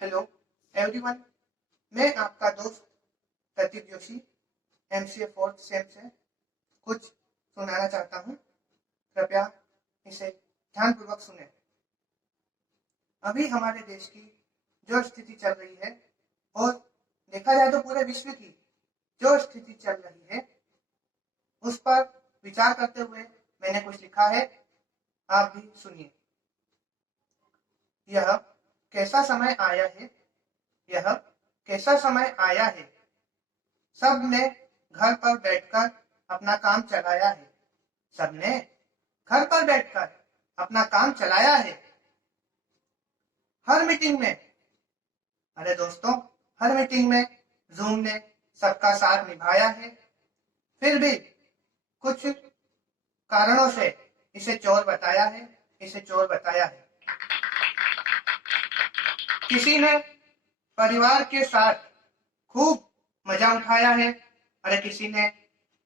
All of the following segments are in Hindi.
हेलो एवरीवन, मैं आपका दोस्त प्रतीक जोशी एमसीए फोर्थ सेम से कुछ सुनाना चाहता हूँ। कृपया इसे ध्यानपूर्वक सुने। अभी हमारे देश की जो स्थिति चल रही है और देखा जाए तो पूरे विश्व की जो स्थिति चल रही है उस पर विचार करते हुए मैंने कुछ लिखा है, आप भी सुनिए। यह कैसा समय आया है, यह कैसा समय आया है। सबने घर पर बैठकर अपना काम चलाया है। सबने घर पर बैठकर अपना काम चलाया है। हर मीटिंग में, अरे दोस्तों, हर मीटिंग में जूम ने सबका साथ निभाया है। फिर भी कुछ कारणों से इसे चोर बताया है, इसे चोर बताया है। किसी ने परिवार के साथ खूब मजा उठाया है, अरे किसी ने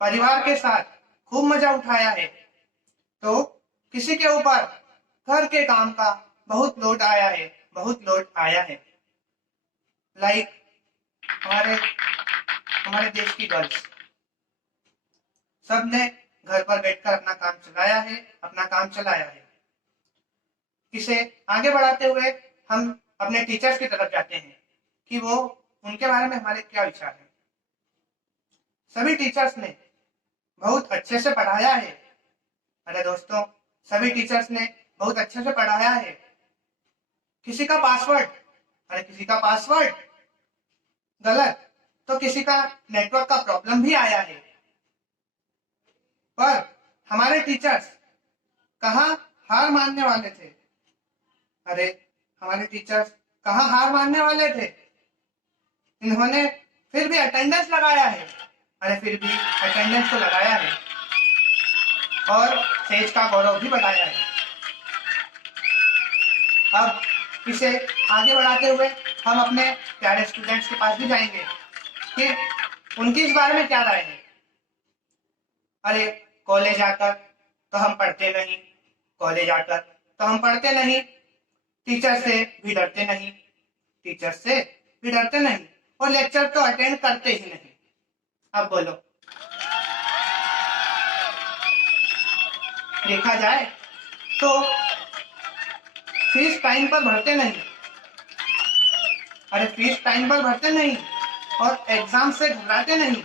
परिवार के साथ खूब मजा उठाया है तो किसी के ऊपर घर के काम का बहुत लोड आया है, बहुत लोड आया है। लाइक हमारे देश की गर्ल्स, सबने घर पर बैठकर अपना काम चलाया है, अपना काम चलाया है। इसे आगे बढ़ाते हुए हम अपने टीचर्स की तरफ जाते हैं कि वो उनके बारे में हमारे क्या विचार है। सभी टीचर्स ने बहुत अच्छे से पढ़ाया है। अरे दोस्तों, सभी टीचर्स ने बहुत अच्छे से पढ़ाया है। किसी का पासवर्ड, अरे किसी का पासवर्ड गलत तो किसी का नेटवर्क का प्रॉब्लम भी आया है। पर हमारे टीचर्स कहाँ हार मानने वाले थे। अरे हमारे टीचर्स कहाँ हार मानने वाले थे। इन्होंने फिर भी अटेंडेंस लगाया है। अरे फिर भी अटेंडेंस तो लगाया है और सेज का गौरव भी बढ़ाया है। अब इसे आगे बढ़ाते हुए हम अपने प्यारे स्टूडेंट्स के पास भी जाएंगे कि उनकी इस बारे में क्या राय है। अरे कॉलेज आकर तो हम पढ़ते नहीं, कॉलेज आकर तो हम पढ़ते नहीं, टीचर से भी डरते नहीं, टीचर से भी डरते नहीं और लेक्चर तो अटेंड करते ही नहीं। अब बोलो, देखा जाए तो फीस टाइम पर भरते नहीं, अरे फीस टाइम पर भरते नहीं और एग्जाम से घबराते नहीं,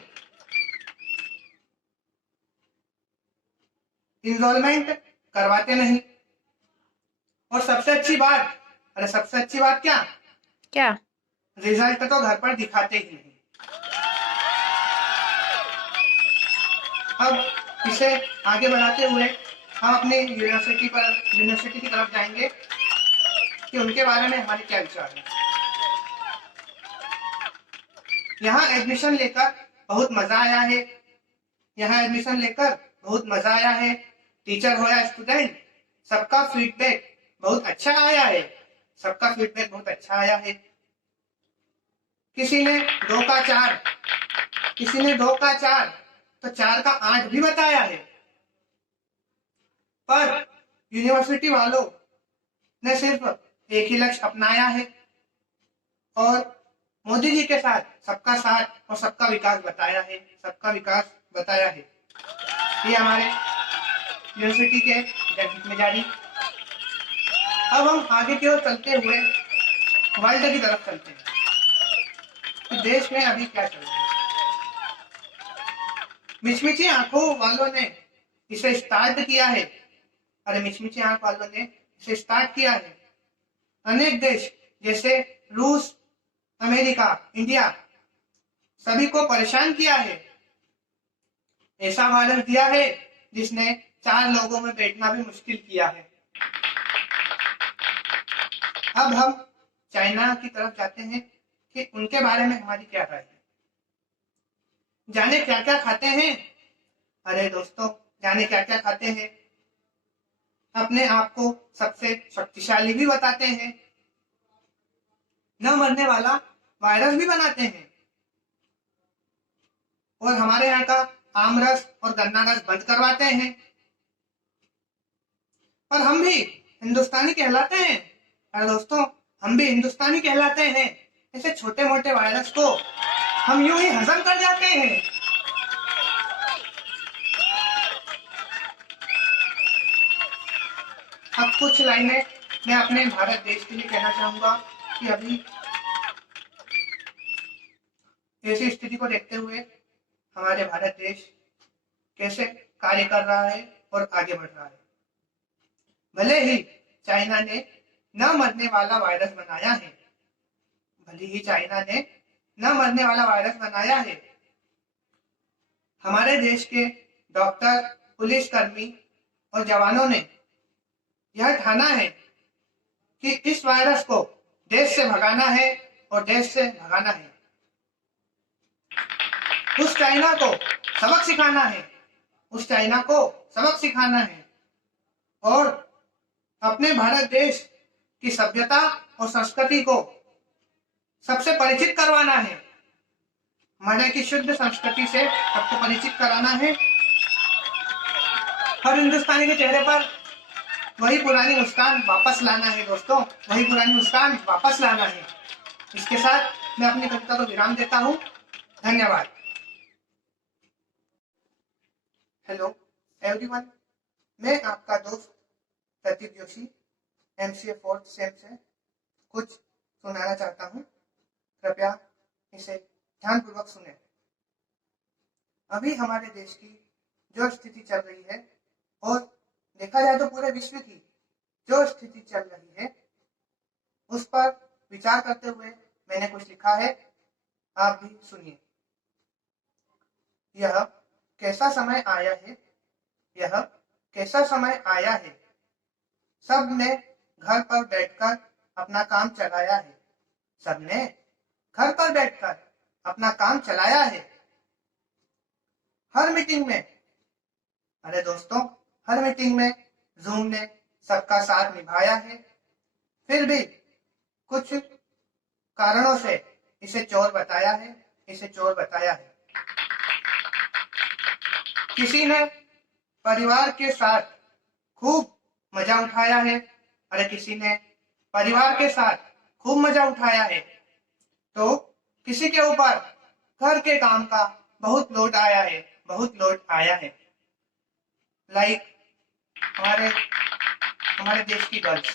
इनरोलमेंट करवाते नहीं और सबसे अच्छी बात, अरे सबसे अच्छी बात क्या क्या रिजल्ट तो घर पर दिखाते ही नहीं। अब इसे आगे बढ़ाते हुए हम अपने यूनिवर्सिटी की तरफ जाएंगे कि उनके बारे में हमारे क्या विचार है। यहाँ एडमिशन लेकर बहुत मजा आया है, यहाँ एडमिशन लेकर बहुत मजा आया है। टीचर हो या स्टूडेंट, सबका फीडबैक बहुत अच्छा आया है, सबका फीडबैक बहुत अच्छा आया है। किसी ने 2 का 4, किसी ने 2 का 4 तो 4 का 8 भी बताया है। पर यूनिवर्सिटी वालों ने सिर्फ एक ही लक्ष्य अपनाया है और मोदी जी के साथ और सबका विकास बताया है, सबका विकास बताया है। ये हमारे यूनिवर्सिटी के जनहित में जारी। अब हम आगे की ओर चलते हुए वर्ल्ड की तरफ चलते हैं कि देश में अभी क्या चल रहा है। मिचमिची आंखों वालों ने इसे स्टार्ट किया है, अरे मिचमिची आंख वालों ने इसे स्टार्ट किया है। अनेक देश जैसे रूस, अमेरिका, इंडिया, सभी को परेशान किया है। ऐसा वायरस दिया है जिसने 4 लोगों में बैठना भी मुश्किल किया है। अब हम चाइना की तरफ जाते हैं कि उनके बारे में हमारी क्या राय है। जाने क्या क्या खाते हैं, अरे दोस्तों, जाने क्या क्या खाते हैं। अपने आप को सबसे शक्तिशाली भी बताते हैं, न मरने वाला वायरस भी बनाते हैं और हमारे यहाँ का आम रस और गन्ना रस बंद करवाते हैं। पर हम भी हिंदुस्तानी कहलाते हैं। अरे दोस्तों, हम भी हिंदुस्तानी कहलाते हैं। ऐसे छोटे मोटे वायरस को हम यूं ही हजम कर जाते हैं। अब कुछ लाइनें मैं अपने भारत देश के लिए कहना चाहूंगा कि अभी ऐसी स्थिति को देखते हुए हमारे भारत देश कैसे कार्य कर रहा है और आगे बढ़ रहा है। भले ही चाइना ने न मरने वाला वायरस बनाया है, भले ही चाइना ने न मरने वाला वायरस बनाया है, हमारे देश के डॉक्टर, पुलिसकर्मी और जवानों ने यह ठाना है कि इस वायरस को देश से भगाना है और देश से भगाना है। उस चाइना को सबक सिखाना है, उस चाइना को सबक सिखाना है और अपने भारत देश की सभ्यता और संस्कृति को सबसे परिचित करवाना है। हमारे की शुद्ध संस्कृति से सबको परिचित कराना है। हर हिंदुस्तानी के चेहरे पर वही पुरानी मुस्कान वापस लाना है दोस्तों, वही पुरानी मुस्कान वापस लाना है। इसके साथ मैं अपनी कविता को विराम देता हूँ। धन्यवाद। हेलो एवरीवन, मैं आपका दोस्त प्रतीक जोशी MCA 4th सेम से कुछ सुनाना चाहता हूँ। कृपया इसे ध्यानपूर्वक सुने। अभी हमारे देश की जो स्थिति चल रही है और देखा जाए तो पूरे विश्व की जो स्थिति चल रही है उस पर विचार करते हुए मैंने कुछ लिखा है, आप भी सुनिए। यह कैसा समय आया है, यह कैसा समय आया है, सबने घर पर बैठकर अपना काम चलाया है, सबने घर पर बैठकर अपना काम चलाया है। हर मीटिंग में, अरे दोस्तों, हर मीटिंग में जूम ने सबका साथ निभाया है। फिर भी कुछ कारणों से इसे चोर बताया है, इसे चोर बताया है। किसी ने परिवार के साथ खूब मजा उठाया है, अरे किसी ने परिवार के साथ खूब मजा उठाया है, तो किसी के ऊपर घर के काम का बहुत लोड आया है, बहुत लोड आया है। लाइक हमारे देश की गर्ल्स,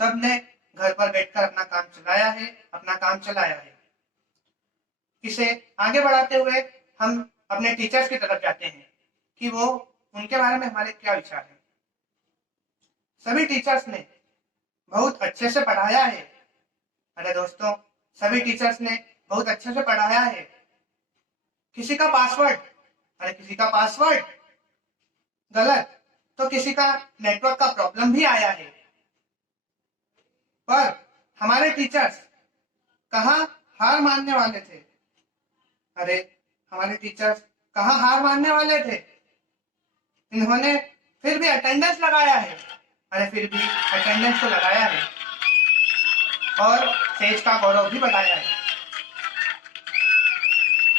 सबने घर पर बैठकर अपना काम चलाया है, अपना काम चलाया है। इसे आगे बढ़ाते हुए हम अपने टीचर्स की तरफ जाते हैं कि वो उनके बारे में हमारे क्या विचार हैं। सभी टीचर्स ने बहुत अच्छे से पढ़ाया है। अरे दोस्तों, सभी टीचर्स ने बहुत अच्छे से पढ़ाया है। किसी का पासवर्ड, अरे किसी का पासवर्ड गलत, तो किसी का नेटवर्क का प्रॉब्लम भी आया है। पर हमारे टीचर्स कहाँ हार मानने वाले थे, अरे हमारे टीचर्स कहाँ हार मानने वाले थे। इन्होंने फिर भी अटेंडेंस लगाया है, अरे फिर भी अटेंडेंस को लगाया है और सेज का गौरव भी बढ़ाया है।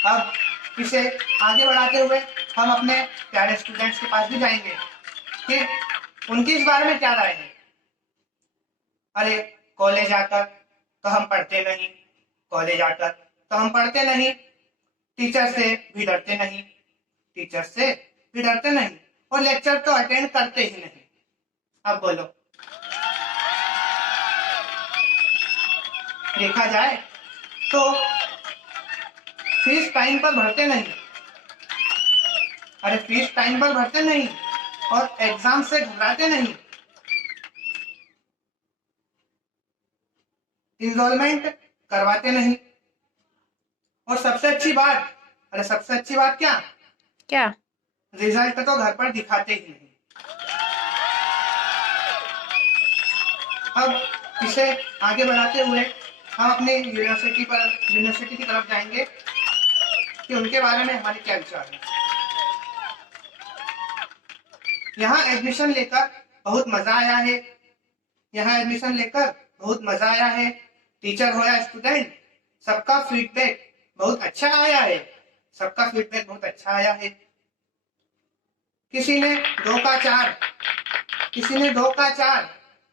अब इसे आगे बढ़ाते हुए हम अपने प्यारे स्टूडेंट्स के पास भी जाएंगे कि उनकी इस बारे में क्या राय है। अरे कॉलेज आकर तो हम पढ़ते नहीं, कॉलेज आकर तो हम पढ़ते नहीं, टीचर से भी डरते नहीं, टीचर से भी डरते नहीं और लेक्चर तो अटेंड करते ही नहीं। अब बोलो, देखा जाए तो फीस टाइम पर भरते नहीं, अरे फीस टाइम पर भरते नहीं और एग्जाम से घबराते नहीं, इनरोलमेंट करवाते नहीं और सबसे अच्छी बात, अरे सबसे अच्छी बात क्या क्या? रिजल्ट तो घर पर दिखाते ही नहीं। अब इसे आगे बढ़ाते हुए हम अपने यूनिवर्सिटी की तरफ जाएंगे कि उनके बारे में हमारे क्या विचार है। यहाँ एडमिशन लेकर बहुत मजा आया है, यहाँ एडमिशन लेकर बहुत मजा आया है। टीचर हो या स्टूडेंट, सबका फीडबैक बहुत अच्छा आया है, सबका फीडबैक बहुत अच्छा आया है। किसी ने 2 का 4, किसी ने 2 का 4,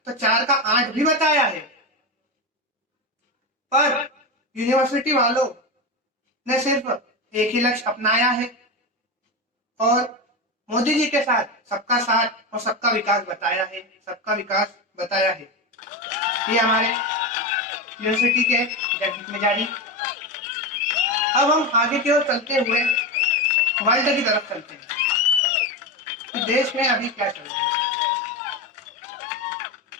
तो 4 का 8 भी बताया है, पर यूनिवर्सिटी वालों ने सिर्फ एक ही लक्ष्य अपनाया है और मोदी जी के साथ और सबका विकास बताया है, सबका विकास बताया है। ये हमारे यूनिवर्सिटी के जनहित में जारी। अब हम आगे की ओर चलते हुए वर्ल्ड की तरफ चलते हैं कि देश में अभी क्या चल रहा है।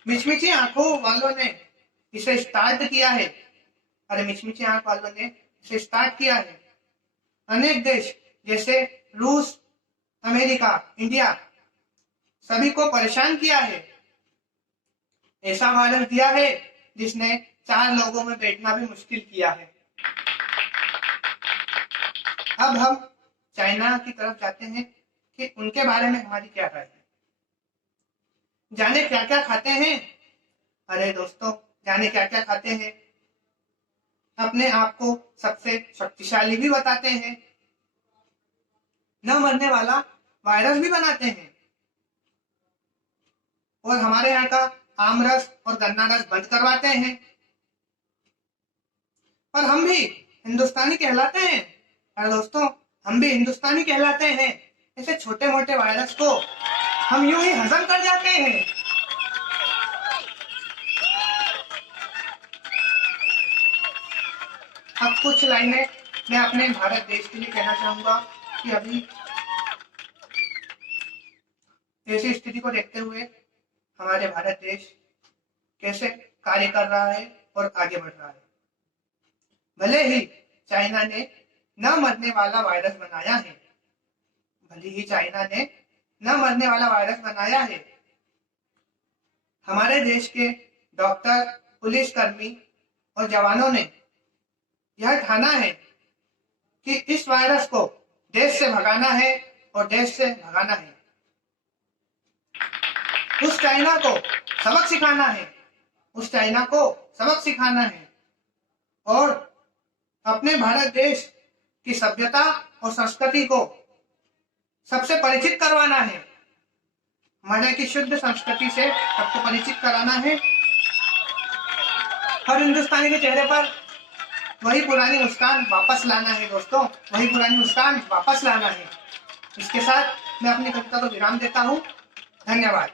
मिचमिची आंखों वालों ने इसे स्टार्ट किया है। अरे मिचमिची आंख वालों ने इसे स्टार्ट किया है। अनेक देश जैसे रूस, अमेरिका, इंडिया सभी को परेशान किया है। ऐसा वायरस दिया है जिसने 4 लोगों में बैठना भी मुश्किल किया है। अब हम चाइना की तरफ जाते हैं कि उनके बारे में हमारी क्या राय है। जाने क्या क्या खाते हैं। अरे दोस्तों, जाने क्या क्या खाते हैं। अपने आप को सबसे शक्तिशाली भी बताते हैं, न मरने वाला वायरस भी बनाते हैं और हमारे यहाँ का आम रस और गन्ना रस बंद करवाते हैं। और हम भी हिंदुस्तानी कहलाते हैं। अरे दोस्तों, हम भी हिंदुस्तानी कहलाते हैं। ऐसे छोटे मोटे वायरस को हम यूं ही हजम कर जाते हैं। अब कुछ लाइनें मैं अपने भारत देश के लिए कहना चाहूंगा कि अभी ऐसी स्थिति को देखते हुए हमारे भारत देश कैसे कार्य कर रहा है और आगे बढ़ रहा है। भले ही चाइना ने न मरने वाला वायरस बनाया है, भले ही चाइना ने न मरने वाला वायरस बनाया है, हमारे देश के डॉक्टर, पुलिसकर्मी और जवानों ने यह ठाना है कि इस वायरस को देश से भगाना है और देश से भगाना है। उस चाइना को सबक सिखाना है, उस चाइना को सबक सिखाना है और अपने भारत देश की सभ्यता और संस्कृति को सबसे परिचित करवाना है। हमारे की शुद्ध संस्कृति से सबको परिचित कराना है। हर हिंदुस्तानी के चेहरे पर वही पुरानी मुस्कान वापस लाना है दोस्तों, वही पुरानी मुस्कान वापस लाना है। इसके साथ मैं अपनी कविता को विराम देता हूँ। धन्यवाद।